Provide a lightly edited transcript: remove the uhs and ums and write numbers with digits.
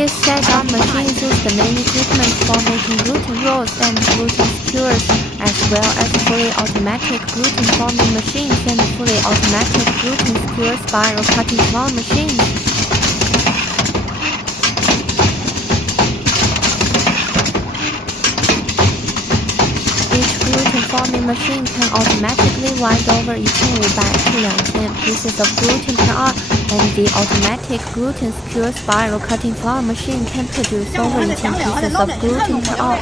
This set of machines use the main equipment for making gluten rolls and gluten skewers, as well as fully automatic gluten forming machines and fully automatic gluten skewer spiral cutting small machines. Each gluten forming machine can automatically wind over 1500to2000 pieces of gluten per hour, and the automatic gluten skewer spiral cutting flour machine can produce over 18 pieces of gluten per hour.